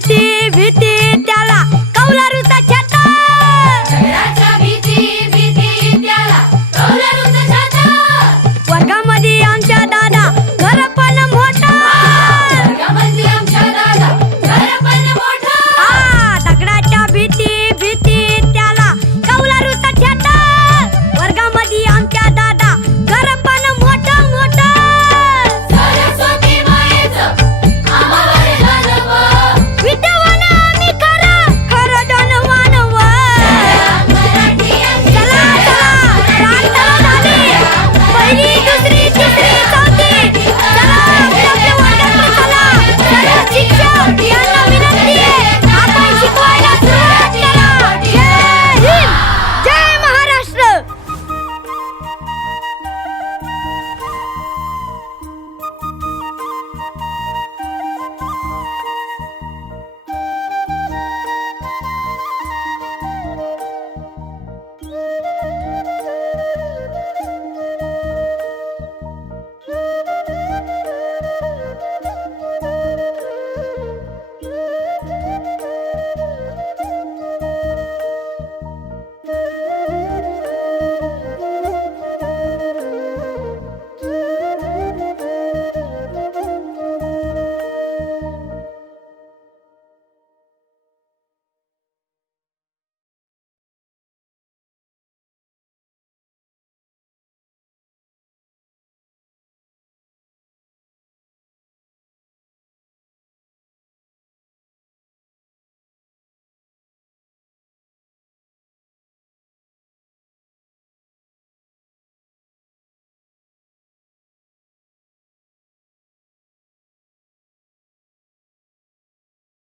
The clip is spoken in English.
creativity